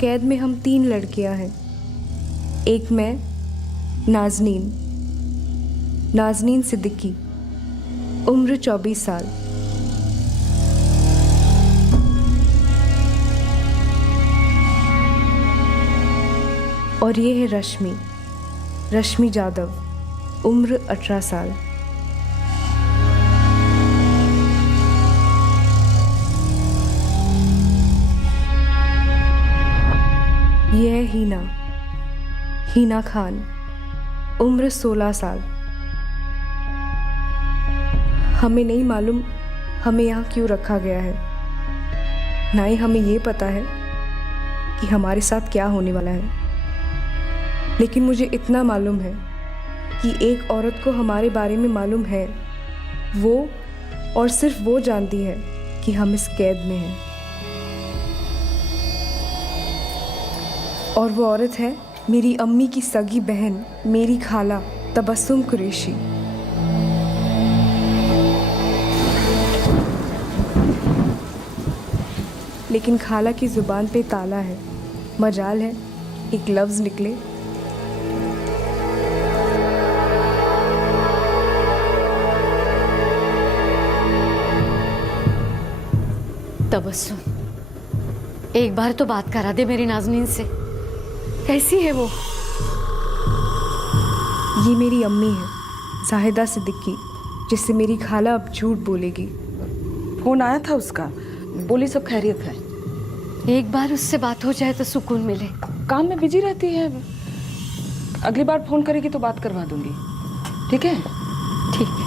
कैद में हम 3 लड़कियां हैं। एक मैं, नाज़नीन सिद्दीकी, उम्र 24 साल। और ये है रश्मि जाधव, उम्र 18 साल। ये है हीना खान, उम्र 16 साल। हमें नहीं मालूम हमें यहाँ क्यों रखा गया है, ना ही हमें ये पता है कि हमारे साथ क्या होने वाला है। लेकिन मुझे इतना मालूम है कि एक औरत को हमारे बारे में मालूम है, वो और सिर्फ वो जानती है कि हम इस कैद में हैं। और वो औरत है मेरी अम्मी की सगी बहन, मेरी खाला तबस्सुम कुरैशी। लेकिन खाला की ज़ुबान पे ताला है, मजाल है एक लफ्ज़ निकले। तबस्सुम, एक बार तो बात करा दे मेरी नाज़नीन से। कैसी है वो? ये मेरी अम्मी है, जाहिदा सिद्दीकी, जिससे मेरी खाला अब झूठ बोलेगी। फोन आया था उसका, बोली सब खैरियत है। एक बार उससे बात हो जाए तो सुकून मिले। काम में बिजी रहती है, अगली बार फोन करेगी तो बात करवा दूंगी। ठीक है? ठीक है।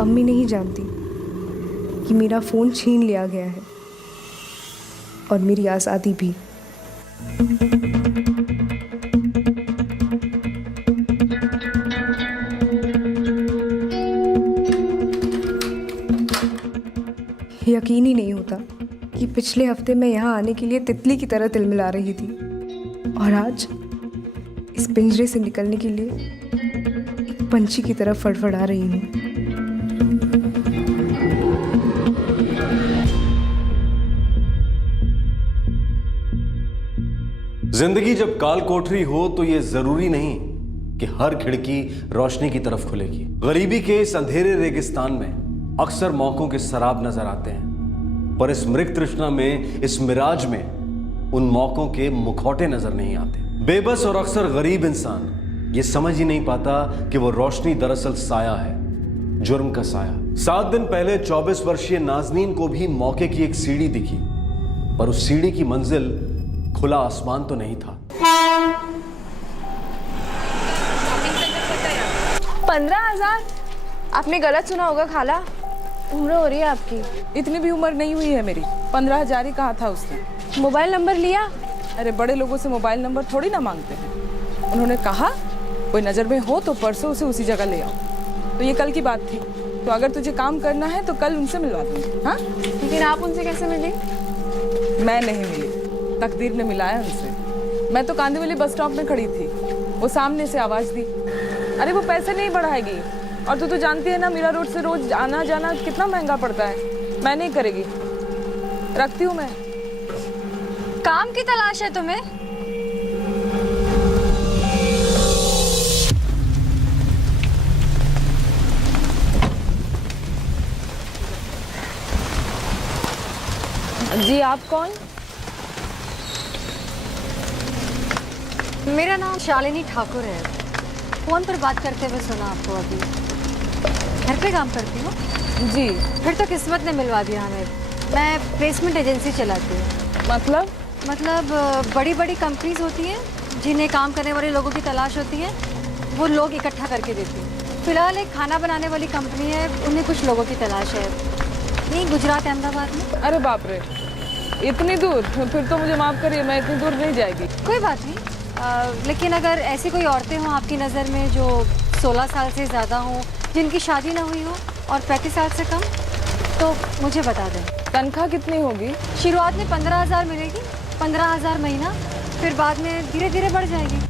अम्मी नहीं जानती कि मेरा फ़ोन छीन लिया गया है और मेरी आज़ादी भी। यकीन ही नहीं होता कि पिछले हफ्ते मैं यहाँ आने के लिए तितली की तरह तिलमिला रही थी और आज इस पिंजरे से निकलने के लिए एक पंछी की तरह फड़फड़ा रही हूँ। जिंदगी जब काल कोठरी हो तो ये जरूरी नहीं कि हर खिड़की रोशनी की तरफ खुलेगी। गरीबी के इस अंधेरे रेगिस्तान में अक्सर मौकों के सराब नजर आते हैं, पर इस मृग तृष्णा में, इस मिराज में उन मौकों के मुखौटे नजर नहीं आते। बेबस और अक्सर गरीब इंसान ये समझ ही नहीं पाता कि वो रोशनी दरअसल साया है, जुर्म का साया। 7 दिन पहले 24 वर्षीय नाज़नीन को भी मौके की एक सीढ़ी दिखी, पर उस सीढ़ी की मंजिल खुला आसमान तो नहीं था। 15,000? आपने गलत सुना होगा खाला, उम्र हो रही है आपकी। इतनी भी उम्र नहीं हुई है मेरी। 15,000 ही कहा था उसने। मोबाइल नंबर लिया? अरे बड़े लोगों से मोबाइल नंबर थोड़ी ना मांगते हैं। उन्होंने कहा कोई नज़र में हो तो परसों उसे उसी जगह ले आओ। तो ये कल की बात थी, तो अगर तुझे काम करना है तो कल उनसे मिलवा दूँगी। हाँ, लेकिन आप उनसे कैसे मिली? मैं नहीं मिली, तकदीर ने मिलाया उनसे। मैं तो कांदिवली बस स्टॉप में खड़ी थी, वो सामने से आवाज़ दी, अरे वो पैसे नहीं बढ़ाएगी, और तू तो जानती है ना मीरा रोड से रोज आना जाना कितना महंगा पड़ता है। मैं नहीं करेगी, रखती हूँ मैं। काम की तलाश है तुम्हें? जी आप कौन? मेरा नाम शालिनी ठाकुर है। फोन पर बात करते हुए सुना आपको अभी। घर पे काम करती हूँ? जी। फिर तो किस्मत ने मिलवा दिया हमें। मैं प्लेसमेंट एजेंसी चलाती हूँ। मतलब बड़ी बड़ी कंपनीज होती हैं जिन्हें काम करने वाले लोगों की तलाश होती है, वो लोग इकट्ठा करके देती हैं। फिलहाल एक खाना बनाने वाली कंपनी है, उन्हें कुछ लोगों की तलाश है, यहीं गुजरात अहमदाबाद में। अरे बाप रे, इतनी दूर? फिर तो मुझे माफ़ करिए, मैं इतनी दूर नहीं जाएगी। कोई बात नहीं, लेकिन अगर ऐसी कोई औरतें हों आपकी नज़र में जो 16 साल से ज़्यादा हों, जिनकी शादी ना हुई हो और 35 साल से कम, तो मुझे बता दें। तनख्वाह कितनी होगी? शुरुआत में 15,000 मिलेगी, 15,000 महीना, फिर बाद में धीरे धीरे बढ़ जाएगी।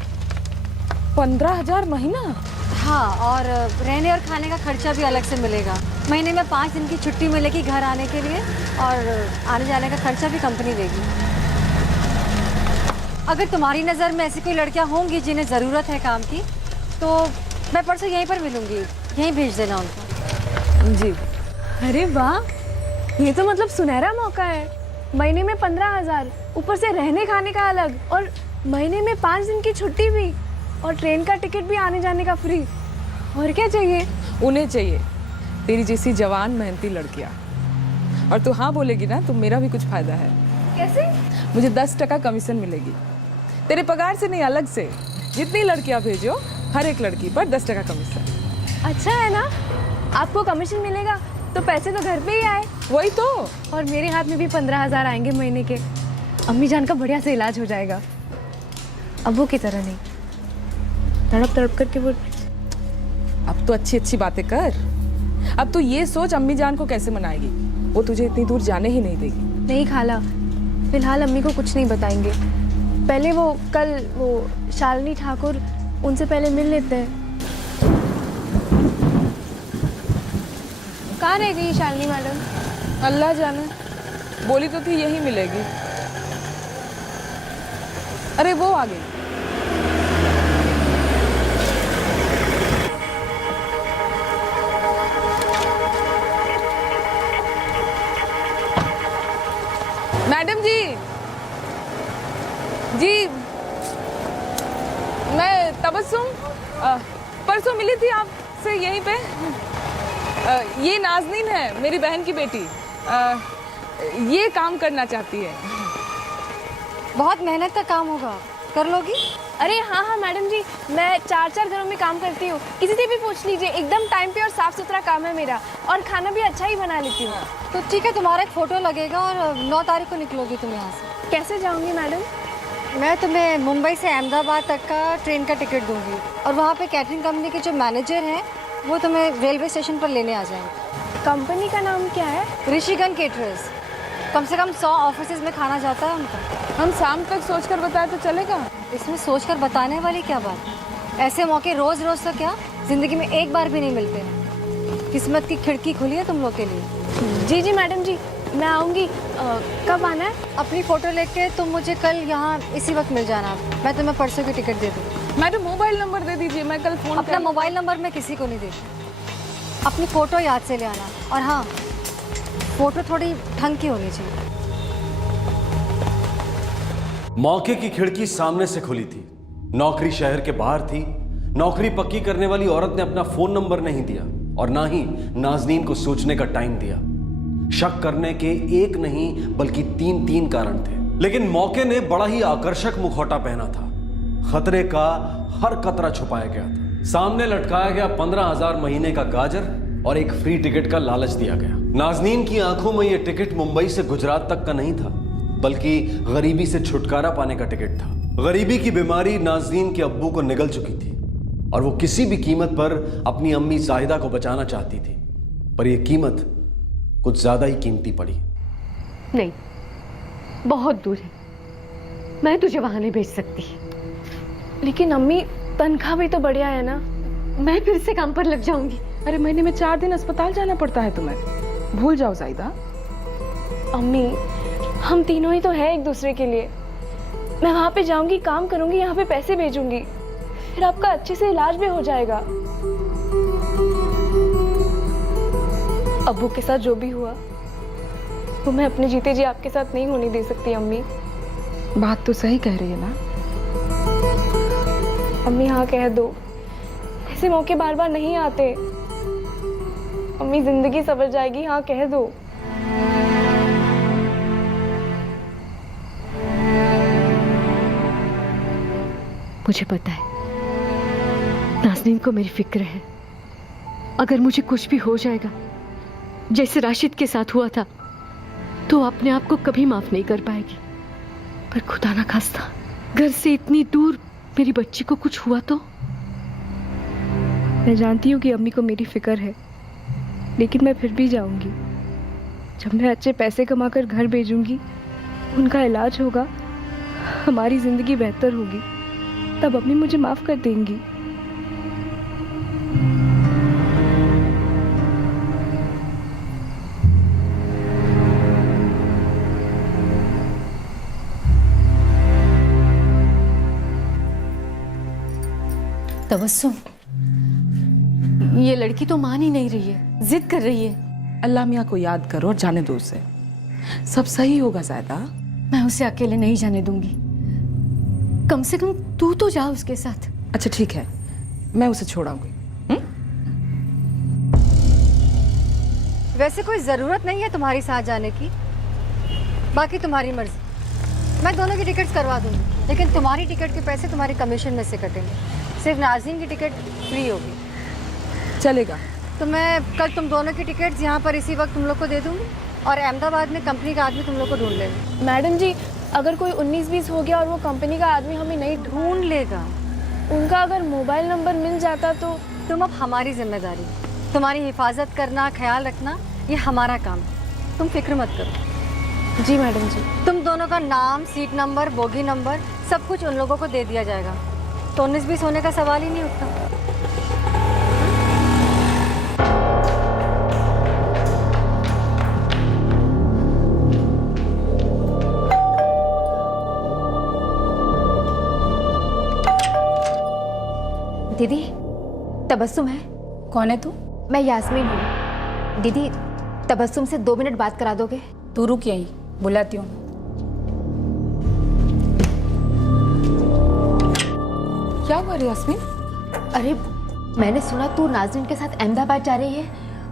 15,000 महीना? हाँ, और रहने और खाने का खर्चा भी अलग से मिलेगा। महीने में 5 दिन की छुट्टी मिलेगी घर आने के लिए, और आने जाने का खर्चा भी कंपनी देगी। अगर तुम्हारी नज़र में ऐसी कोई लड़कियां होंगी जिन्हें ज़रूरत है काम की, तो मैं परसों यहीं पर मिलूंगी, यहीं भेज देना उनको। जी। अरे वाह, ये तो मतलब सुनहरा मौका है। महीने में 15,000, ऊपर से रहने खाने का अलग, और महीने में 5 दिन की छुट्टी भी, और ट्रेन का टिकट भी आने जाने का फ्री। और क्या चाहिए? उन्हें चाहिए तेरी जैसी जवान मेहनती लड़कियां। और तू हाँ बोलेगी ना तो मेरा भी कुछ फायदा है। कैसे? मुझे 10% कमीशन मिलेगी तेरे पगार से नहीं, अलग से। जितनी लड़कियां भेजो हर एक लड़की पर 10% कमीशन। अच्छा है ना, आपको कमीशन मिलेगा तो पैसे तो घर पे ही आए। वही तो। और मेरे हाथ में भी 15,000 आएंगे महीने के। अम्मी जान का बढ़िया से इलाज हो जाएगा। अब्बू की तरह नहीं, तड़प तड़प करके वो। अब तो अच्छी अच्छी बातें कर। अब तो ये सोच अम्मी जान को कैसे मनाएगी, वो तुझे इतनी दूर जाने ही नहीं देगी। नहीं खाला, फिलहाल अम्मी को कुछ नहीं बताएंगे। पहले वो कल वो शालिनी ठाकुर, उनसे पहले मिल लेते हैं। कहाँ रह गई शालिनी मैडम? अल्लाह जाने, बोली तो थी यही मिलेगी। अरे वो आ गई। मैडम जी, जी मैं तबस्सुम परसों मिली थी आपसे यहीं पे। ये नाज़नीन है, मेरी बहन की बेटी। ये काम करना चाहती है। बहुत मेहनत का काम होगा, कर लोगी? अरे हाँ हाँ मैडम जी, मैं 4 घरों में काम करती हूँ। किसी से भी पूछ लीजिए, एकदम टाइम पे और साफ सुथरा काम है मेरा, और खाना भी अच्छा ही बना लेती हूँ। तो ठीक है, तुम्हारा एक फ़ोटो लगेगा और 9 तारीख को निकलोगी तुम यहाँ से। कैसे जाऊँगी मैडम? मैं तुम्हें मुंबई से अहमदाबाद तक का ट्रेन का टिकट दूंगी, और वहाँ पे कैटरिंग कंपनी के जो मैनेजर हैं वो तुम्हें रेलवे स्टेशन पर लेने आ जाएंगे। कंपनी का नाम क्या है? ऋषिगन केटरर्स। कम से कम 100 ऑफिसेज में खाना जाता है उनका। हम शाम तक सोच कर बताए तो चलेगा? इसमें सोच कर बताने वाली क्या बात है? ऐसे मौके रोज़ रोज़ तो क्या, ज़िंदगी में एक बार भी नहीं मिलते हैं। किस्मत की खिड़की खुली है तुम लोग के लिए। जी जी मैडम जी, मैं आऊँगी। कब आना है? अपनी फ़ोटो लेके तुम मुझे कल यहाँ इसी वक्त मिल जाना, मैं तुम्हें परसों की टिकट दे दूँ। मैडम मोबाइल नंबर दे दीजिए, मैं कल फ़ोन अपना मोबाइल नंबर मैं किसी को नहीं देती। अपनी फ़ोटो याद से ले आना, और हाँ, फ़ोटो थोड़ी ढंग की होनी चाहिए। मौके की खिड़की सामने से खुली थी। नौकरी शहर के बाहर थी। नौकरी पक्की करने वाली औरत ने अपना फोन नंबर नहीं दिया, और ना ही नाज़नीन को सोचने का टाइम दिया। शक करने के एक नहीं बल्कि 3 कारण थे, लेकिन मौके ने बड़ा ही आकर्षक मुखौटा पहना था। खतरे का हर कतरा छुपाया गया था। सामने लटकाया गया 15,000 महीने का गाजर और एक फ्री टिकट का लालच दिया गया। नाज़नीन की आंखों में यह टिकट मुंबई से गुजरात तक का नहीं था, बल्कि गरीबी से छुटकारा पाने का टिकट था। गरीबी की बीमारी नाज़नीन के अब्बू को निगल चुकी थी, और वो किसी भी कीमत पर अपनी अम्मी जाहिदा को बचाना चाहती थी। पर यह कीमत कुछ ज्यादा ही कीमती पड़ी। नहीं, बहुत दूर है, मैं तुझे वहां नहीं भेज सकती। लेकिन अम्मी, तनख्वाह भी तो बढ़िया है ना। मैं फिर से काम पर लग जाऊंगी। अरे महीने में 4 दिन अस्पताल जाना पड़ता है तुम्हें, भूल जाओ जाहिदा। अम्मी, हम तीनों ही तो हैं एक दूसरे के लिए। मैं वहाँ पे जाऊंगी, काम करूंगी, यहाँ पे पैसे भेजूंगी, फिर आपका अच्छे से इलाज भी हो जाएगा। अब्बू के साथ जो भी हुआ वो मैं अपने जीते जी आपके साथ नहीं होने दे सकती अम्मी। बात तो सही कह रही है ना। अम्मी हाँ कह दो, ऐसे मौके बार बार नहीं आते। अम्मी, जिंदगी सवर जाएगी, हाँ कह दो। मुझे पता है नाज़नीन को मेरी फिक्र है। अगर मुझे कुछ भी हो जाएगा जैसे राशिद के साथ हुआ था, तो अपने आप को कभी माफ नहीं कर पाएगी। पर खुदा ना खास्ता घर से इतनी दूर मेरी बच्ची को कुछ हुआ तो? मैं जानती हूँ कि अम्मी को मेरी फिक्र है, लेकिन मैं फिर भी जाऊंगी। जब मैं अच्छे पैसे कमाकर घर भेजूंगी, उनका इलाज होगा, हमारी जिंदगी बेहतर होगी, तब अम्मी मुझे माफ कर देंगी। तबस्सुम, ये लड़की तो मान ही नहीं रही है, जिद कर रही है। अल्लाह मियाँ को याद करो और जाने दो उसे, सब सही होगा ज़ायदा। मैं उसे अकेले नहीं जाने दूंगी। कम से कम तू तो जा उसके साथ। अच्छा ठीक है, मैं उसे छोड़ाऊंगी। वैसे कोई ज़रूरत नहीं है तुम्हारी साथ जाने की, बाकी तुम्हारी मर्जी। मैं दोनों की टिकट्स करवा दूंगी, लेकिन तुम्हारी टिकट के पैसे तुम्हारी कमीशन में से कटेंगे। सिर्फ नाज़रीन की टिकट फ्री होगी। चलेगा। तो मैं कल तुम दोनों की टिकट्स यहाँ पर इसी वक्त तुम लोग को दे दूंगी, और अहमदाबाद में कंपनी का आदमी तुम लोग को ढूंढ लेगा। मैडम जी, अगर कोई 19-20 हो गया और वो कंपनी का आदमी हमें नहीं ढूंढ लेगा। उनका अगर मोबाइल नंबर मिल जाता तो। तुम अब हमारी जिम्मेदारी, तुम्हारी हिफाजत करना, ख्याल रखना, ये हमारा काम है। तुम फिक्र मत करो। जी मैडम जी। तुम दोनों का नाम, सीट नंबर, बोगी नंबर, सब कुछ उन लोगों को दे दिया जाएगा। तो 19-20 होने का सवाल ही नहीं उठता। दीदी, तबस्सुम है? कौन है तू? मैं यास्मीन हूँ। दीदी, तबस्सुम से 2 मिनट बात करा दोगे? तू रुक यहीं, बुलाती हूँ। क्या हुआ रे यास्मीन? अरे, मैंने सुना तू नाज़रीन के साथ अहमदाबाद जा रही है।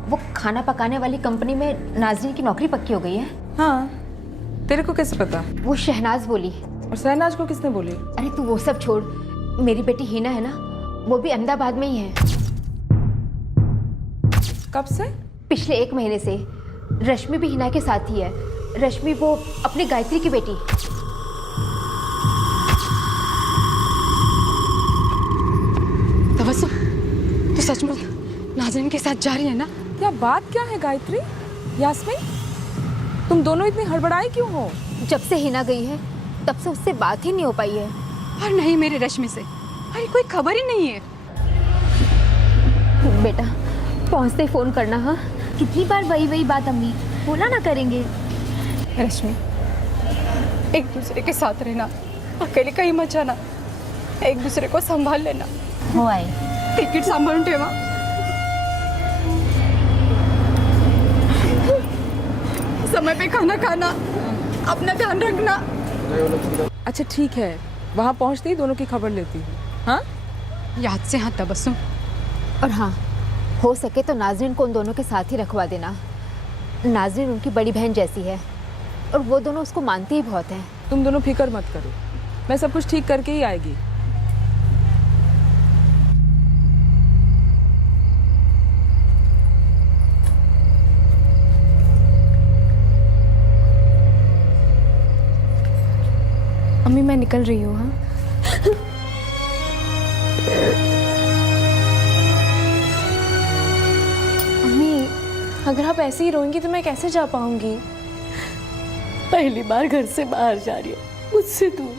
वो खाना पकाने वाली कंपनी में नाज़रीन की नौकरी पक्की हो गई है। हाँ, तेरे को कैसे पता? वो शहनाज बोली। और शहनाज को किसने बोली? अरे तू वो सब छोड़, मेरी बेटी हिना है ना, वो भी अहमदाबाद में ही है। कब से? पिछले 1 महीने से। रश्मि भी हिना के साथ ही है। रश्मि वो अपनी गायत्री की बेटी। तबस्सुम, तू सच में नाज़रीन के साथ जा रही है ना? क्या बात क्या है गायत्री? यास्मीन, तुम दोनों इतनी हड़बड़ाई क्यों हो? जब से हिना गई है तब से उससे बात ही नहीं हो पाई है। और नहीं मेरी रश्मि से, अरे कोई खबर ही नहीं है। बेटा, पहुंचते ही फोन करना। हाँ, कितनी बार वही बात अम्मी, बोला ना करेंगे। रश्मि, एक दूसरे के साथ रहना, अकेले कहीं मत जाना, एक दूसरे को संभाल लेना। हो आए। तिकीट सांभाळून ठेवा। समय पे खाना खाना, अपना ध्यान रखना। अच्छा ठीक है, वहाँ पहुँचते ही दोनों की खबर लेती हूँ। हाँ, याद से हाँ तबस्सुम। और हाँ, हो सके तो नाज़रीन को उन दोनों के साथ ही रखवा देना। नाज़रीन उनकी बड़ी बहन जैसी है और वो दोनों उसको मानती ही बहुत हैं। तुम दोनों फिक्र मत करो, मैं सब कुछ ठीक करके ही आएगी। अम्मी मैं निकल रही हूँ। हाँ, अम्मी अगर आप ऐसे ही रोएंगी तो मैं कैसे जा पाऊंगी? पहली बार घर से बाहर जा रही है मुझसे दूर।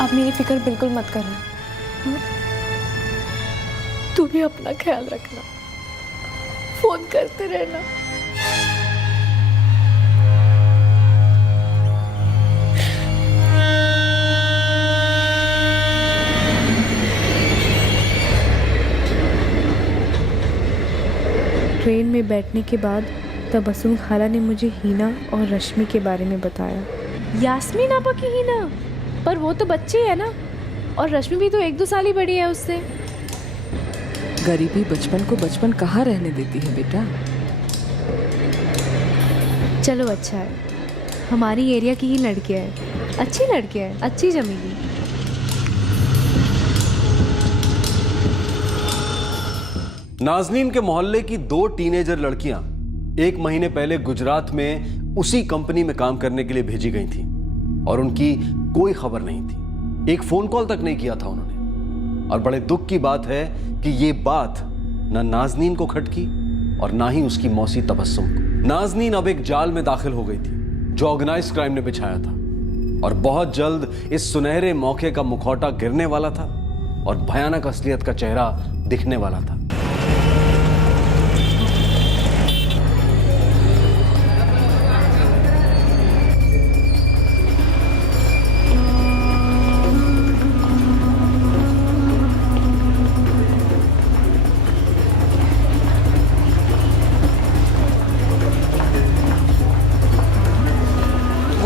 आप मेरी फिक्र बिल्कुल मत करना। तू भी अपना ख्याल रखना, फोन करते रहना। ट्रेन में बैठने के बाद तबस्सुम खाला ने मुझे हीना और रश्मि के बारे में बताया। यास्मीन आपा की ही ना, पर वो तो बच्ची है ना, और रश्मि भी तो 1-2 साल ही बड़ी है उससे। गरीबी बचपन को बचपन कहाँ रहने देती है बेटा। चलो अच्छा है, हमारी एरिया की ही लड़कियाँ हैं, अच्छी लड़कियाँ हैं, अच्छी जमीनी। नाज़नीन के मोहल्ले की 2 टीनेजर लड़कियां 1 महीने पहले गुजरात में उसी कंपनी में काम करने के लिए भेजी गई थीं और उनकी कोई खबर नहीं थी। एक फोन कॉल तक नहीं किया था उन्होंने। और बड़े दुख की बात है कि ये बात ना नाज़नीन को खटकी और ना ही उसकी मौसी तबस्सुम को। नाज़नीन अब एक जाल में दाखिल हो गई थी जो ऑर्गेनाइज क्राइम ने बिछाया था, और बहुत जल्द इस सुनहरे मौके का मुखौटा गिरने वाला था और भयानक असलियत का चेहरा दिखने वाला था।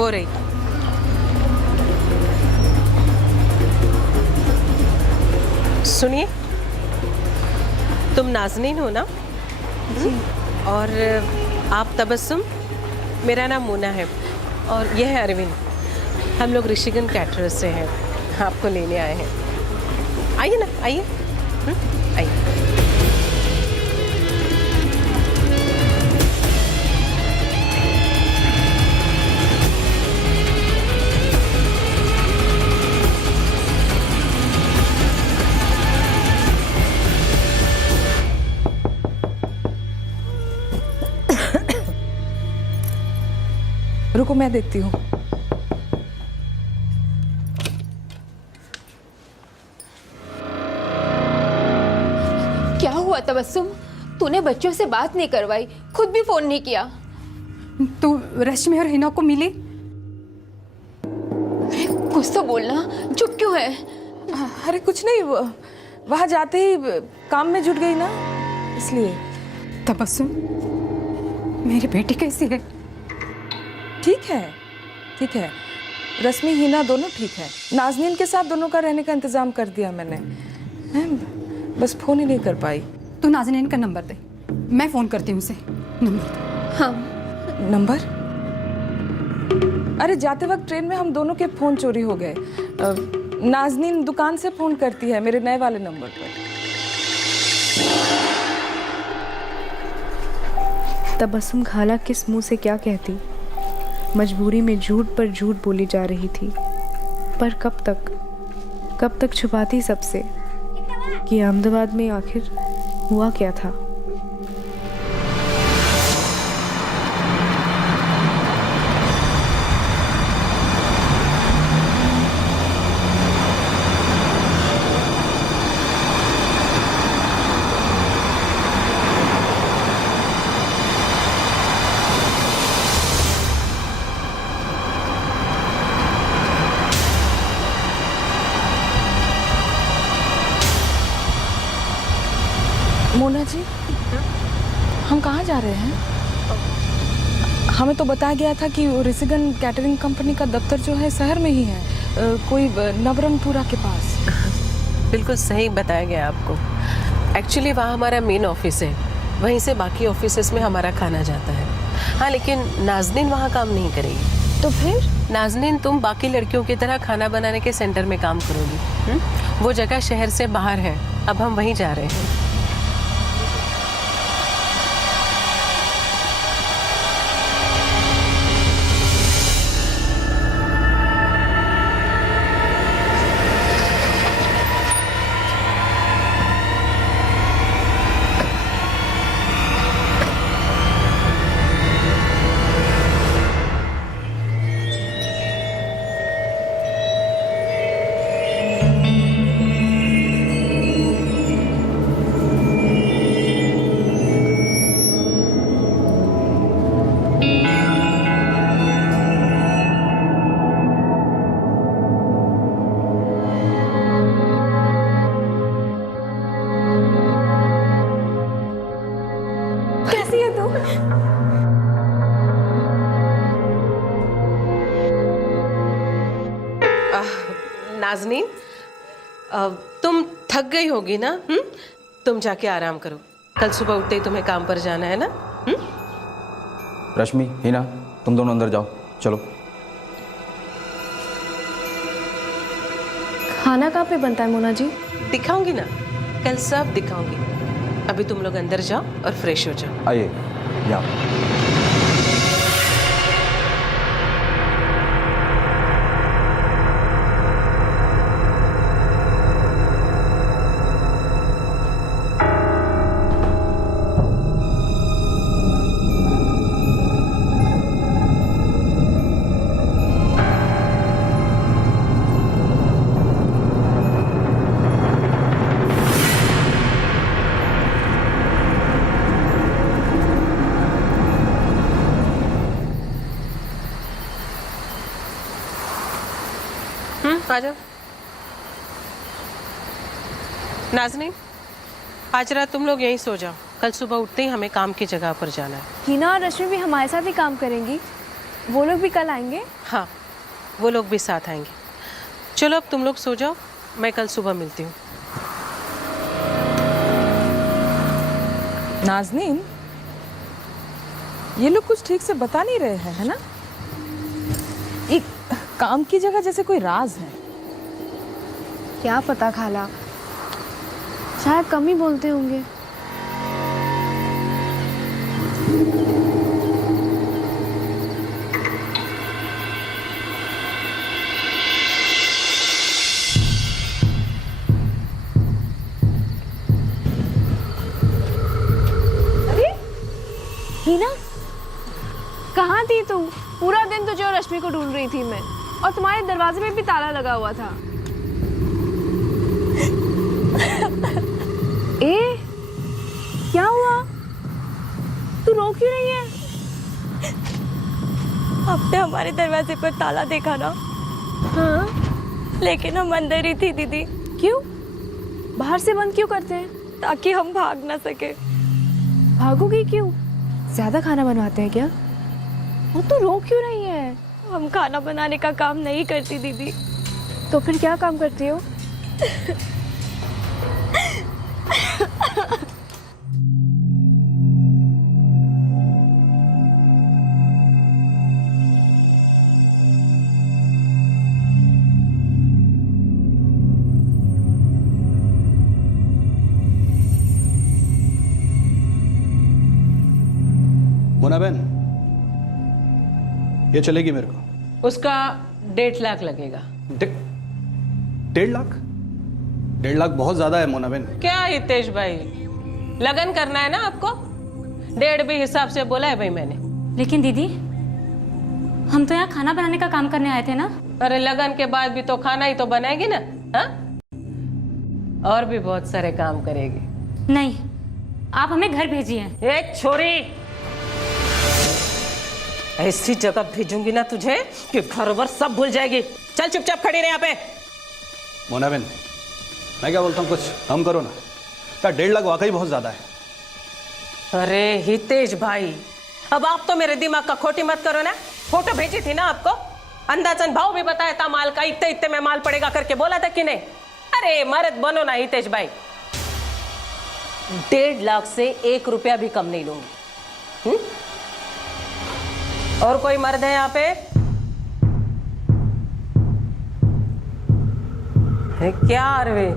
हो रही। सुनिए, तुम नाज़नीन हो ना? जी। और आप तबस्सुम? मेरा नाम मोना है और यह है अरविंद। हम लोग ऋषिगंज कैटरर्स से हैं, आपको लेने आए हैं। आइए ना, आइए, आइए। रुको, मैं देखती हूँ। क्या हुआ तबस्सुम? तूने बच्चों से बात नहीं करवाई, खुद भी फोन नहीं किया। तू रश्मि और हिना को मिली? अरे कुछ तो बोलना, चुप क्यों है? अरे कुछ नहीं, वहाँ जाते ही काम में जुट गई ना, इसलिए। तबस्सुम, मेरी बेटी कैसी है? ठीक है, ठीक है। रश्मि हिना दोनों ठीक है। नाज़नीन के साथ दोनों का रहने का इंतजाम कर दिया मैंने, बस फोन ही नहीं कर पाई। तू नाज़नीन का नंबर दे, मैं फोन करती हूँ उसे। नंबर? हाँ। नंबर? अरे जाते वक्त ट्रेन में हम दोनों के फोन चोरी हो गए। नाज़नीन दुकान से फोन करती है मेरे नए वाले नंबर पर। तबस्सुम खाला किस मुंह से क्या कहती। मजबूरी में झूठ पर झूठ बोली जा रही थी, पर कब तक छुपाती सबसे कि अहमदाबाद में आखिर हुआ क्या था। मोना जी, हम कहाँ जा रहे हैं? हमें तो बताया गया था कि ऋषिगंज कैटरिंग कंपनी का दफ्तर जो है शहर में ही है, कोई नवरंगपुरा के पास। बिल्कुल सही बताया गया आपको। एक्चुअली वहाँ हमारा मेन ऑफिस है, वहीं से बाकी ऑफिसेस में हमारा खाना जाता है। हाँ, लेकिन नाज़नीन वहाँ काम नहीं करेगी। तो फिर? नाज़नीन, तुम बाकी लड़कियों की तरह खाना बनाने के सेंटर में काम करोगी। वो जगह शहर से बाहर है, अब हम वहीं जा रहे हैं। कैसी है तू? नाज़नीन, तुम थक गई होगी ना? तुम जाके आराम करो, कल सुबह उठते ही तुम्हें काम पर जाना है ना? रश्मि, हिना, तुम दोनों अंदर जाओ, चलो। खाना कहाँ पे बनता है मोना जी? दिखाऊंगी ना, कल सब दिखाऊंगी। अभी तुम लोग अंदर जाओ और फ्रेश हो जाओ। आइए, जाओ। आ जाओ। नाज़नीन, आज रात तुम लोग यहीं सो जाओ, कल सुबह उठते ही हमें काम की जगह पर जाना है। हिना और रश्मि भी हमारे साथ ही काम करेंगी? वो लोग भी कल आएंगे? हाँ, वो लोग भी साथ आएंगे। चलो अब तुम लोग सो जाओ, मैं कल सुबह मिलती हूँ। नाज़नीन, ये लोग कुछ ठीक से बता नहीं रहे हैं, है ना? एक काम की जगह जैसे कोई राज है। क्या पता खाला, शायद कम ही बोलते होंगे। हीना, कहाँ थी तू? पूरा दिन तुझे और रश्मि को ढूंढ रही थी मैं, और तुम्हारे दरवाजे पे भी ताला लगा हुआ था। ए, क्या हुआ? तू रो क्यों रही है? आपने हमारे दरवाजे पर ताला देखा ना? हाँ, लेकिन हम अंदर ही थी दीदी। क्यों? बाहर से बंद क्यों करते हैं? ताकि हम भाग ना सके। भागोगी क्यों? ज्यादा खाना बनवाते हैं क्या? और तू रो क्यों रही है? हम खाना बनाने का काम नहीं करती दीदी। तो फिर क्या काम करती हो? मोना बहन, ये चलेगी मेरे को। उसका 1.5 लाख लगेगा। 1.5 लाख? 1.5 लाख बहुत ज्यादा है मोना बहन। क्या हितेश भाई, लगन करना है ना आपको? 1.5 भी हिसाब से बोला है भाई मैंने। लेकिन दीदी, हम तो यहाँ खाना बनाने का काम करने आए थे ना? अरे लगन के बाद भी तो खाना ही तो बनाएगी ना, हाँ? और भी बहुत सारे काम करेगी। नहीं, आप हमें घर भेजिए। एक छोरी, ऐसी जगह भेजूंगी ना तुझे कि घर वर सब भूल जाएगी। चल चुपचाप खड़ी रहे यहाँ पे। मोना बहन, मैं क्या बोलता हूँ, कुछ कम करो ना। क्या 1.5 लाख वाकई बहुत ज्यादा है। अरे हितेश भाई, अब आप तो मेरे दिमाग का खोटी मत करो ना। फोटो भेजी थी ना आपको, अंदाजन भाव भी बताया था माल का, इतने इतने में माल पड़ेगा करके बोला था कि नहीं? अरे मर्द बनो ना हितेश भाई। 1.5 लाख से 1 रुपया भी कम नहीं लूंगी। और कोई मर्द है यहाँ पे? है क्या अरविंद,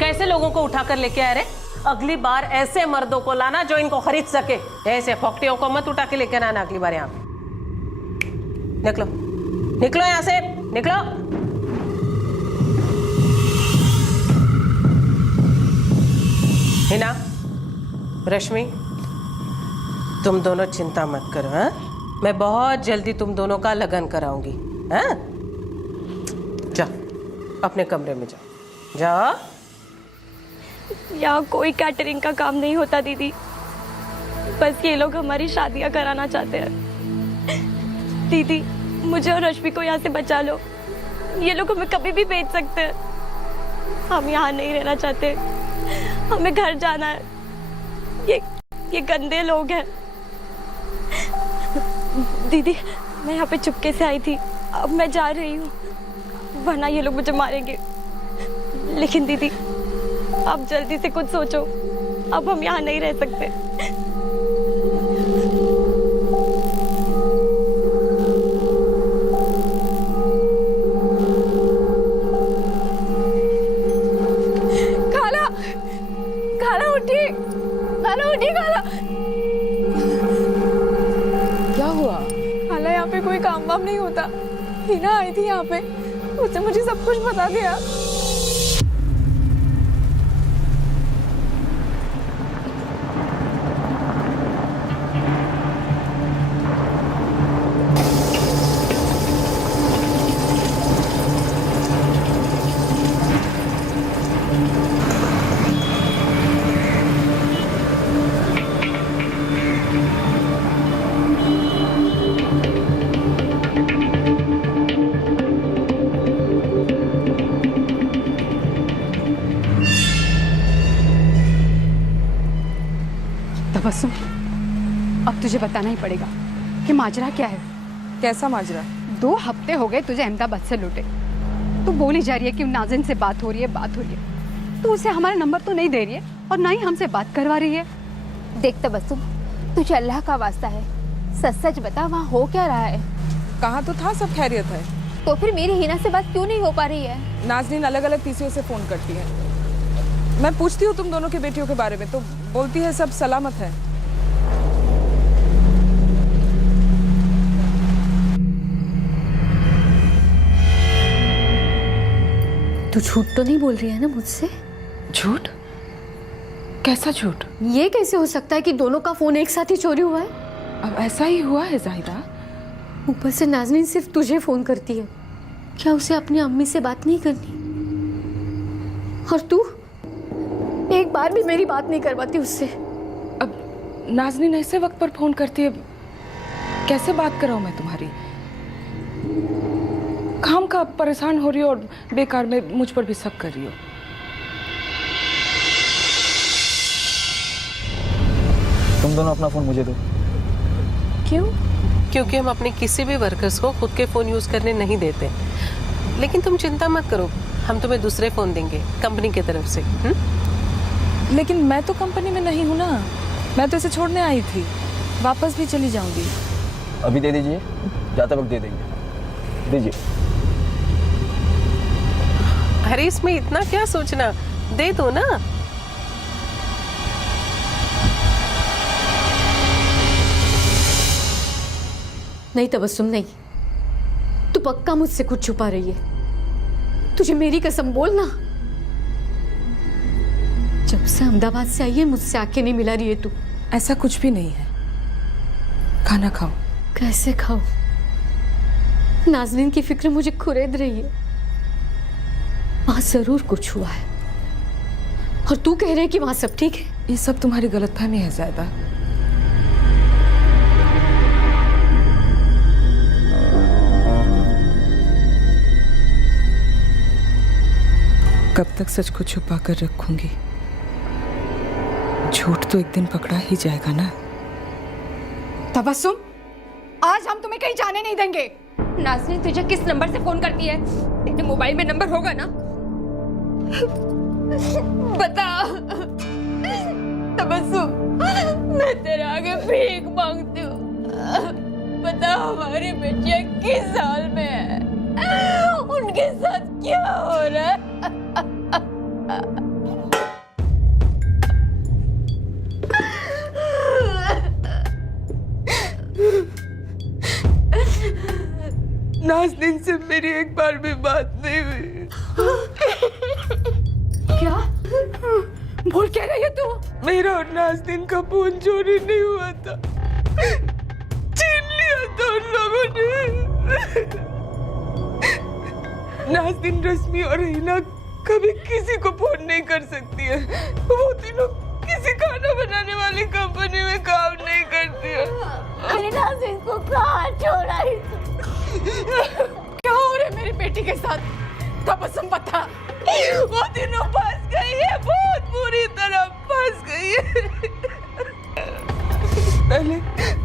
कैसे लोगों को उठा कर लेके आ रहे? अगली बार ऐसे मर्दों को लाना जो इनको खरीद सके। ऐसे फोकटियों को मत उठा के लेके आना अगली बार यहाँ पे। निकलो निकलो यहाँ से, निकलो। हिना, रश्मि, तुम दोनों चिंता मत करो। हाँ, मैं बहुत जल्दी तुम दोनों का लगन कराऊंगी। हाँ, जाओ अपने कमरे में जाओ, जाओ। यहाँ कोई कैटरिंग का काम नहीं होता दीदी, बस ये लोग हमारी शादियाँ कराना चाहते हैं। दीदी, मुझे और रश्मि को यहाँ से बचा लो। ये लोग हमें कभी भी बेच सकते हैं। हम यहाँ नहीं रहना चाहते, हमें घर जाना है। ये गंदे लोग हैं। दीदी, मैं यहाँ पे चुपके से आई थी, अब मैं जा रही हूँ, वरना ये लोग मुझे मारेंगे। लेकिन दीदी, आप जल्दी से कुछ सोचो, अब हम यहाँ नहीं रह सकते। खाला, खाला उठी, खाला उठी, खाला। क्या हुआ? खाला, यहाँ पे कोई काम वाम नहीं होता। हीना आई थी यहाँ पे, उसने मुझे सब कुछ बता दिया। तबस्सुम, अब तुझे बताना ही पड़ेगा कि माजरा क्या है। कैसा माजरा? 2 हफ्ते हो गए तुझे अहमदाबाद से लौटे, तू बोली जा रही है कि नाज़िन से बात हो रही है, बात हो रही है। तू उसे हमारा नंबर तो नहीं दे रही है और ना ही हमसे बात करवा रही है। देख तबस्सुम, तुझे अल्लाह का वास्ता है, सच सच बता वहाँ हो क्या रहा है? कहा तो था सब खैरियत है। तो फिर मेरी हिना से बात क्यों नहीं हो पा रही है? नाज़नीन अलग अलग पीसीओ से फ़ोन करती है। मैं पूछती हूँ तुम दोनों की बेटियों के बारे में तो बोलती है सब सलामत है। तू झूठ तो नहीं बोल रही है ना मुझसे? झूठ? कैसा झूठ? ये कैसे हो सकता है कि दोनों का फोन एक साथ ही चोरी हुआ है? अब ऐसा ही हुआ है जाहिदा। ऊपर से नाज़नीन सिर्फ तुझे फोन करती है, क्या उसे अपनी अम्मी से बात नहीं करनी? और तू एक बार भी मेरी बात नहीं करवाती उससे। अब नाज़नीन ऐसे वक्त पर फोन करती है, कैसे बात कराऊं मैं तुम्हारी? काम का परेशान हो रही हो और बेकार में मुझ पर भी शक कर रही हो। तुम दोनों अपना फ़ोन मुझे दो। क्यों? क्योंकि हम अपने किसी भी वर्कर्स को खुद के फ़ोन यूज़ करने नहीं देते। लेकिन तुम चिंता मत करो, हम तुम्हें दूसरे फ़ोन देंगे कंपनी की तरफ से। लेकिन मैं तो कंपनी में नहीं हूँ ना, मैं तो इसे छोड़ने आई थी, वापस भी चली जाऊंगी। अभी दे दीजिए, जाते वक्त दे देंगे। दीजिए। अरे इसमें इतना क्या सोचना, दे दो ना। नहीं तबस्सुम, नहीं, तू पक्का मुझसे कुछ छुपा रही है। तुझे मेरी कसम बोलना, जब से अहमदाबाद से आई है मुझसे आंखें नहीं मिला रही है तू। ऐसा कुछ भी नहीं है, खाना खाओ। कैसे खाओ? नाज़नीन की फिक्र मुझे खुरेद रही है। वहां जरूर कुछ हुआ है और तू कह रहे है कि वहां सब ठीक है। ये सब तुम्हारी गलतफहमी है ज़ायदा। कब तक सच को छुपा कर रखूंगी? झूठ तो एक दिन पकड़ा ही जाएगा ना। तबस्सुम, आज हम तुम्हें कहीं जाने नहीं देंगे। नाज़नीन तुझे किस नंबर से फोन करती है? तेरे मोबाइल में नंबर होगा ना? बता तबस्सुम, मैं तेरे आगे भीख मांगती हूँ। बता हमारी बेटियां किस हाल में है, उनके साथ क्या हो रहा है? नाज़नीन से मेरी एक बार भी बात नहीं हुई। क्या बोल क्या रही है तू? मेरा और नाज़नीन का फोन चोरी नहीं हुआ था, छीन लिया था उन लोगों ने। नाज़नीन, रश्मि और हिना कभी किसी को फोन नहीं कर सकती है। वो तीनों किसी खाना बनाने वाली कंपनी में काम नहीं करती है। अरे नाज़नीन को कहाँ छोड़ा है? क्या हो रहा है मेरी बेटी के साथ? तबस्सुम बता। वो तीनों फंस गई है, बहुत बुरी तरह फंस गई है। पहले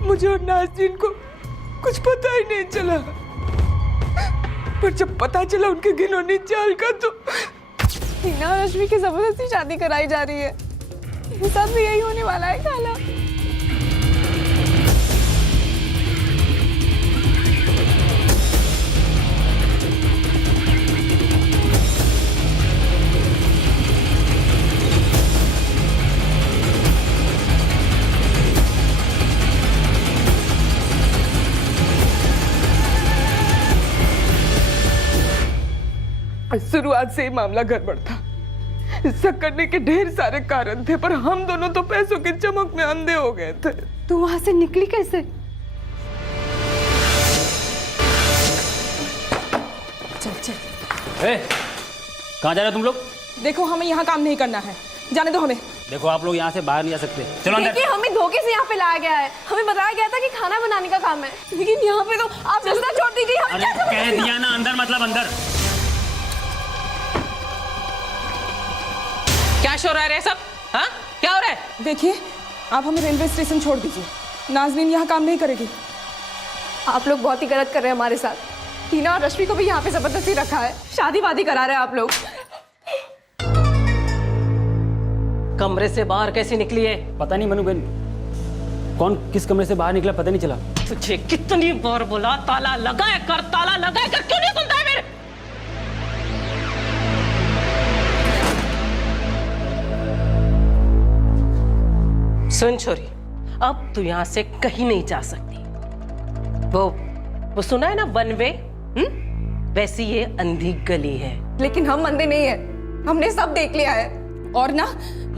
मुझे और नाज़नीन को कुछ पता ही नहीं चला, पर जब पता चला उनके घिनौनी चाल का तो हिना और रश्मि की जबरदस्ती शादी कराई जा रही है। मेरे साथ भी यही होने वाला है खाला। शुरुआत से ही मामला गड़बड़ था। इससे करने के ढेर सारे कारण थे, पर हम दोनों तो पैसों की चमक में अंधे हो गए थे। तू वहां से निकली कैसे? चल चल। कहाँ जा रहे हो तुम लोग? देखो, हमें यहाँ काम नहीं करना है, जाने दो हमें। देखो आप लोग यहाँ से बाहर नहीं जा सकते, चलो अंदर। देखिए, हमें धोखे से यहाँ पे लाया गया है। हमें बताया गया था कि खाना बनाने का काम है, लेकिन यहाँ पे तो आप रास्ता छोड़ दीजिए। हम अरे कह दिया ना अंदर मतलब अंदर। क्या शोर आ रहा है सब? हाँ, क्या हो रहा है? देखिए, आप हमें रेलवे स्टेशन छोड़ दीजिए। नाज़नीन यहाँ काम नहीं करेगी। आप लोग बहुत ही गलत कर रहे हैं हमारे साथ। टीना और रश्मि को भी यहाँ पे जबरदस्ती रखा है, शादी वादी करा रहे हैं आप लोग। कमरे से बाहर कैसे निकली है? पता नहीं मनु बहन, कौन किस कमरे से बाहर निकला पता नहीं चला। तुझे कितनी बार बोला ताला लगाए कर, ताला लगाए कर, क्यों नहीं सुनता है मेरे? सुन छोरी, अब तू यहाँ से कहीं नहीं जा सकती। वो सुना है ना, वन वे? वैसी ये अंधी गली है। लेकिन हम अंधे नहीं है, हमने सब देख लिया है। और ना,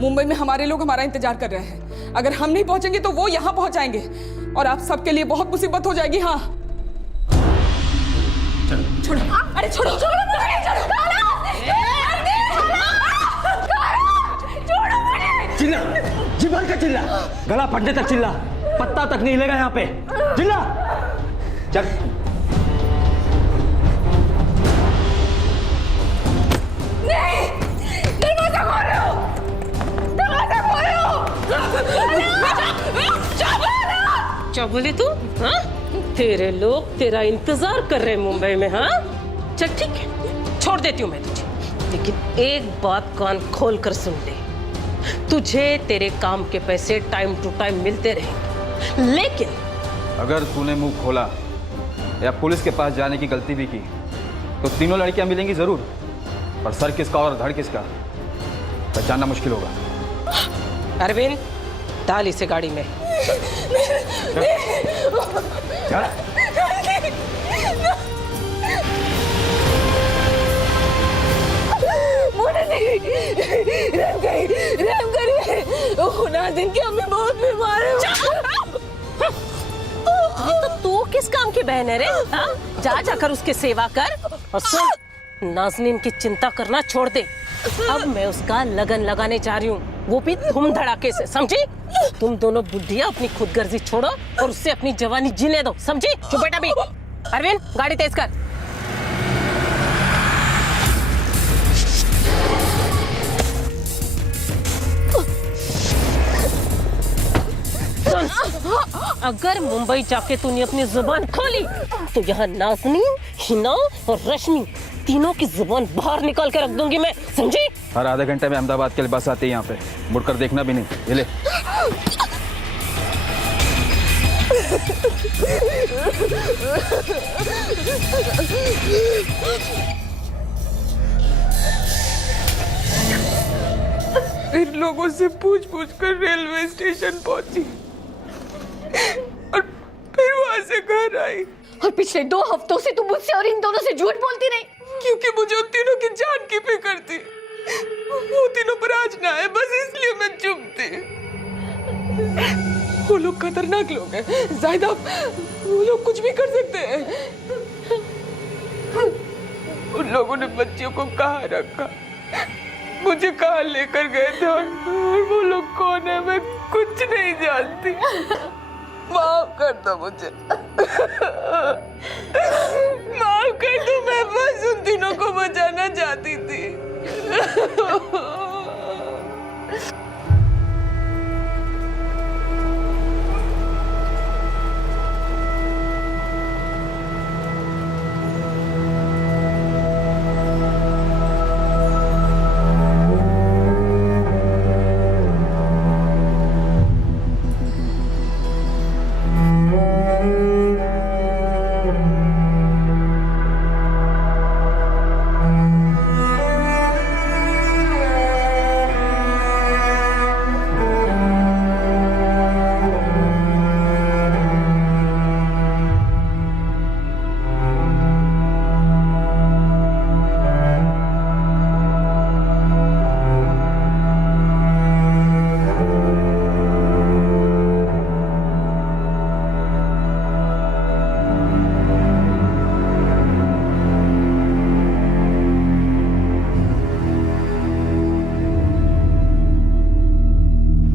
मुंबई में हमारे लोग हमारा इंतजार कर रहे हैं। अगर हम नहीं पहुंचेंगे तो वो यहाँ पहुंचाएंगे और आप सबके लिए बहुत मुसीबत हो जाएगी। हाँ छोड़ो, अरे छोड़ो, चिल्ला, जीवन का चिल्ला, गला फटने तक चिल्ला, पत्ता तक नहीं हिलेगा यहाँ पे, चिल्ला। चल नहीं, दरवाजा खोलो, दरवाजा खोलो। क्या बोली तू? हाँ? तेरे लोग तेरा इंतजार कर रहे हैं मुंबई में। हाँ चल ठीक है, छोड़ देती हूँ मैं तुझे, लेकिन एक बात कान खोल कर सुन ले। तुझे तेरे काम के पैसे टाइम टू टाइम मिलते रहेंगे, लेकिन अगर तूने मुंह खोला या पुलिस के पास जाने की गलती भी की तो तीनों लड़कियां मिलेंगी जरूर, पर सर किसका और धड़ किसका पहचानना मुश्किल होगा। अरविंद, डाल इसे गाड़ी में। नाज़िन की अम्मी बहुत बीमार है। तो तू किस काम की बहन है रे? हाँ? जा जाकर उसकी सेवा कर और सुन, नाज़नीन की चिंता करना छोड़ दे। अब मैं उसका लगन लगाने जा रही हूँ, वो भी धूम धड़ाके से, समझी? तुम दोनों बुढ़िया अपनी खुदगर्जी छोड़ो और उससे अपनी जवानी जीने दो, समझी? चुप बेटा भी। अरविंद, गाड़ी तेज कर। सुन, अगर मुंबई जाके तूने अपनी जुबान खोली तो यहाँ नाज़नीन, हिना और रश्मि तीनों की जुबान बाहर निकाल के रख दूंगी मैं, समझी? हर आधे घंटे में अहमदाबाद के लिए बस आती है यहाँ पे, मुड़कर देखना भी नहीं। ये ले। इन लोगों से पूछ कर रेलवे स्टेशन पहुंची और फिर वहां से घर आई। और पिछले 2 हफ्तों से तुम मुझसे और इन दोनों से झूठ बोलती रही, क्योंकि मुझे उन तीनों की जान की फिक्र थी। वो तीनों पर आज ना आए, बस इसलिए मैं चुप थी। वो लोग खतरनाक लोग हैं जायदा, वो लोग कुछ भी कर सकते हैं। उन लोगों ने बच्चियों को कहाँ रखा, मुझे कहाँ लेकर गए थे, और वो लोग कौन है मैं कुछ नहीं जानती। माफ कर दो मुझे, माफ कर दो, मैं बस उन तीनों को बचाना चाहती थी।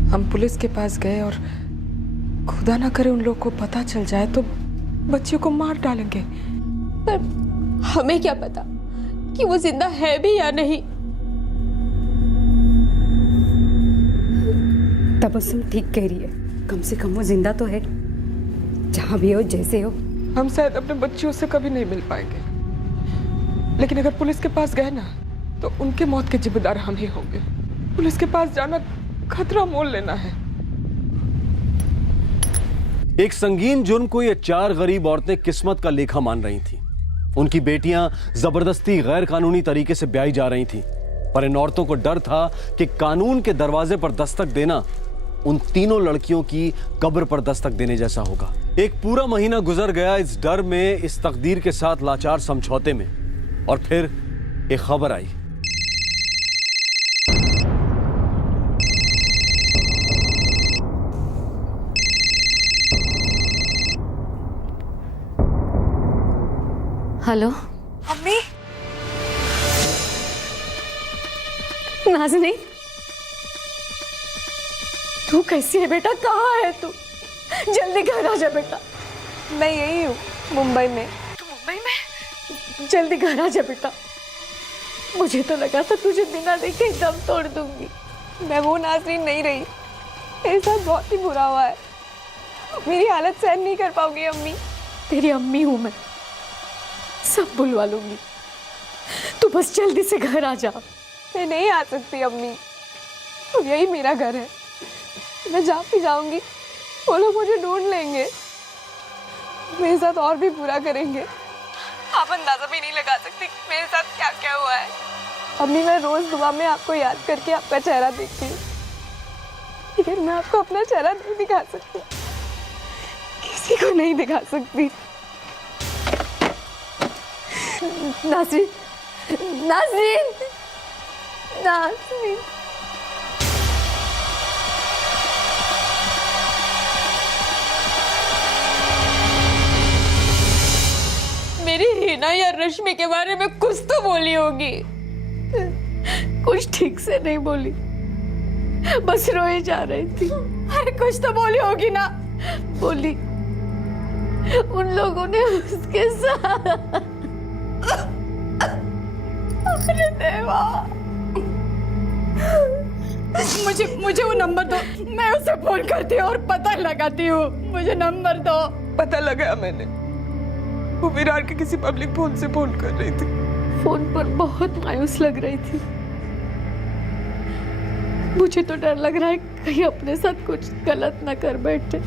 हम पुलिस के पास गए और खुदा ना करे उन लोग को पता चल जाए तो बच्चियों को मार डालेंगे। पर हमें क्या पता कि वो जिंदा है भी या नहीं। तबस्सुम ठीक कह रही है, कम से कम वो जिंदा तो है। जहाँ भी हो, जैसे हो, हम शायद अपने बच्चियों से कभी नहीं मिल पाएंगे, लेकिन अगर पुलिस के पास गए ना तो उनके मौत के जिम्मेदार हम ही होंगे। पुलिस के पास जाना खतरा मोल लेना है। एक संगीन जुर्म को ये 4 गरीब औरतें किस्मत का लेखा मान रही थीं। उनकी बेटियां जबरदस्ती गैर कानूनी तरीके से ब्याही जा रही थीं, पर इन औरतों को डर था कि कानून के दरवाजे पर दस्तक देना उन तीनों लड़कियों की कब्र पर दस्तक देने जैसा होगा। एक पूरा महीना गुजर गया इस डर में, इस तकदीर के साथ लाचार समझौते में, और फिर एक खबर आई। Hello mummy. नाज़नीन, तू कैसी है बेटा? कहाँ है तू? जल्दी घर आ जा बेटा। मैं यही हूँ, मुंबई में। तू मुंबई में? जल्दी घर आ जा बेटा। मुझे तो लगा था तुझे बिना देखे दम तोड़ दूंगी। मैं वो नाज़रीन नहीं रही। मेरे साथ बहुत ही बुरा हुआ है। मेरी हालत सहन नहीं कर पाऊंगी अम्मी। तेरी अम्मी हूं मैं, सब बुलवा लूंगी। तू बस जल्दी से घर आ जा। मैं नहीं आ सकती अम्मी, अब यही मेरा घर है। मैं जहाँ भी जाऊंगी वो लोग मुझे ढूंढ लेंगे, मेरे साथ और भी बुरा करेंगे। आप अंदाजा भी नहीं लगा सकती मेरे साथ क्या क्या हुआ है। अम्मी, मैं रोज दुआ में आपको याद करके आपका चेहरा देखती हूँ, लेकिन मैं आपको अपना चेहरा नहीं दिखा सकती, किसी को नहीं दिखा सकती। नाज़रीन, नाज़रीन, नाज़रीन। मेरी हिना या रश्मि के बारे में कुछ तो बोली होगी। कुछ ठीक से नहीं बोली, बस रोए जा रही थी। अरे कुछ तो बोली होगी ना। बोली उन लोगों ने उसके साथ। अरे देवा, मुझे वो नंबर दो, मैं उसे फोन करती हूँ और पता लगाती हूँ। मुझे नंबर दो। पता लगाया मैंने, वो विरार के किसी पब्लिक फोन से फोन कर रही थी। फोन पर बहुत मायूस लग रही थी। मुझे तो डर लग रहा है कहीं अपने साथ कुछ गलत ना कर बैठे।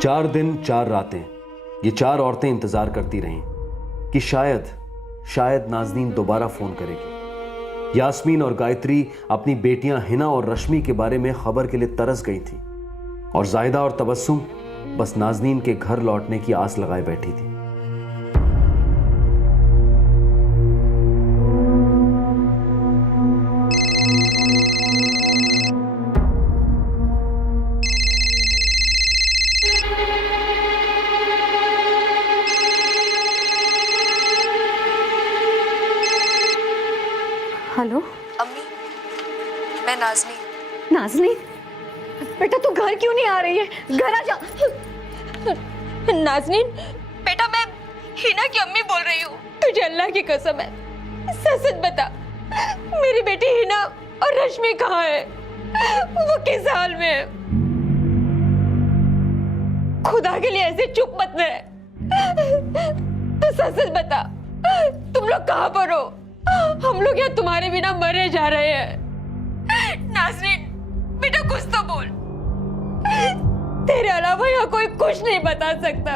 चार दिन 4 रातें ये 4 औरतें इंतजार करती रहीं कि शायद नाज़नीन दोबारा फोन करेगी। यास्मीन और गायत्री अपनी बेटियां हिना और रश्मि के बारे में खबर के लिए तरस गई थी, और जायदा और तबस्सुम बस नाज़नीन के घर लौटने की आस लगाए बैठी थी। हेलो अम्मी, मैं नाज़नीन। नाज़नीन, बेटा तू घर क्यों नहीं आ रही है? घर आ जा। नाज़नीन, बेटा मैं हिना की अम्मी बोल रही हूँ। तुझे अल्लाह की कसम है, सच सच बता, मेरी बेटी हिना और रश्मि कहाँ है? वो किस हाल में है? खुदा के लिए ऐसे चुप मत रह। तो सच सच बता, तुम लोग कहाँ पर हो? हम लोग यहाँ तुम्हारे बिना मरे जा रहे हैं। नाज़रीन, बेटा कुछ तो बोल। तेरे अलावा यहाँ कोई कुछ नहीं बता सकता।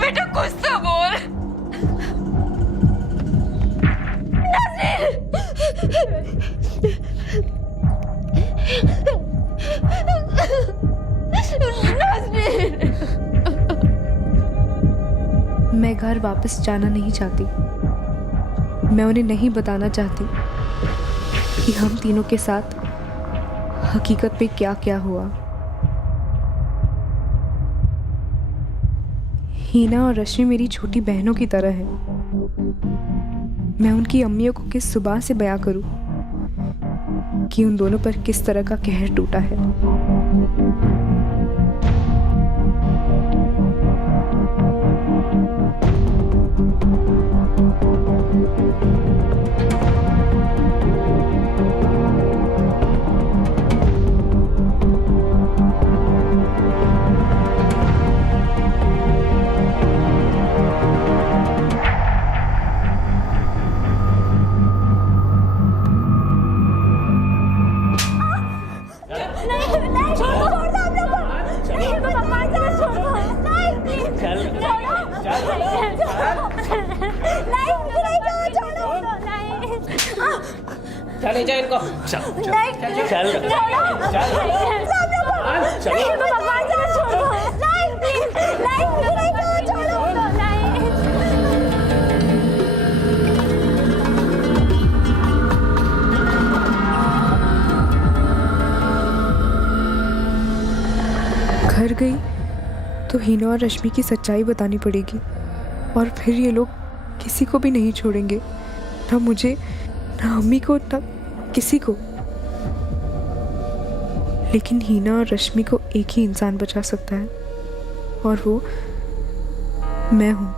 बेटा कुछ तो बोल। नाज़रीन, मैं घर वापस जाना नहीं चाहती। मैं उन्हें नहीं बताना चाहती कि हम तीनों के साथ हकीकत में क्या क्या हुआ। हीना और रश्मि मेरी छोटी बहनों की तरह है। मैं उनकी अम्मियों को किस जुबान से बयां करूं कि उन दोनों पर किस तरह का कहर टूटा है। चले जाए इनको। घर गई तो हीना और रश्मि की सच्चाई बतानी पड़ेगी, और फिर ये लोग किसी को भी नहीं छोड़ेंगे, ना मुझे, ना अम्मी को, ना किसी को। लेकिन हीना और रश्मि को एक ही इंसान बचा सकता है, और वो मैं हूं।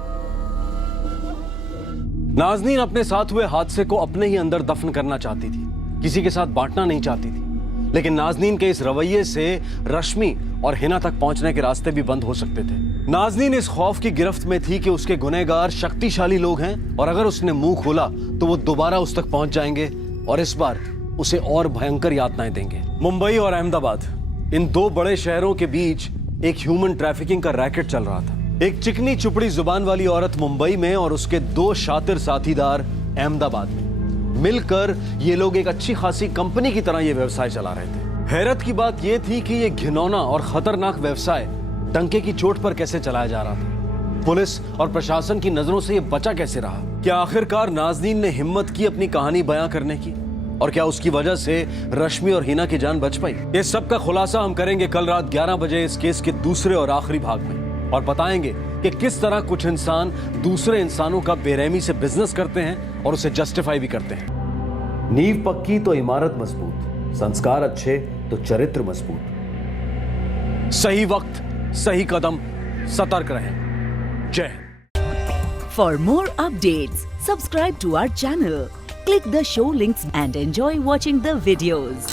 नाज़नीन अपने साथ हुए हादसे को अपने ही अंदर दफन करना चाहती थी, किसी के साथ बांटना नहीं चाहती थी। लेकिन नाज़नीन के इस रवैये से रश्मि और हिना तक पहुंचने के रास्ते भी बंद हो सकते थे। नाज़नीन इस खौफ की गिरफ्त में थी कि उसके गुनहगार शक्तिशाली लोग हैं, और अगर उसने मुंह खोला तो वो दोबारा उस तक पहुंच जाएंगे और इस बार उसे और भयंकर यातनाएं देंगे। मुंबई और अहमदाबाद, इन दो बड़े शहरों के बीच एक ह्यूमन ट्रैफिकिंग का रैकेट चल रहा था। एक चिकनी चुपड़ी जुबान वाली औरत मुंबई में और उसके दो शातिर साथीदार अहमदाबाद में मिलकर ये लोग एक अच्छी खासी कंपनी की तरह ये व्यवसाय चला रहे थे। हैरत की बात ये थी कि ये घिनौना और खतरनाक व्यवसाय डंके की चोट पर कैसे चलाया जा रहा था। पुलिस और प्रशासन की नजरों से ये बचा कैसे रहा? क्या आखिरकार नाज़नीन ने हिम्मत की अपनी कहानी बयां करने की, और क्या उसकी वजह से रश्मि और हिना की जान बच पाई? ये सब का खुलासा हम करेंगे कल रात 11 बजे इस केस के दूसरे और आखिरी भाग में, और बताएंगे कि किस तरह कुछ इंसान दूसरे इंसानों का बेरहमी से बिजनेस करते हैं और उसे जस्टिफाई भी करते हैं। नींव पक्की तो इमारत मजबूत, संस्कार अच्छे तो चरित्र मजबूत। सही वक्त, सही कदम, सतर्क रहें। जय Hind. For more updates, subscribe to our channel, click the show links and enjoy watching the videos.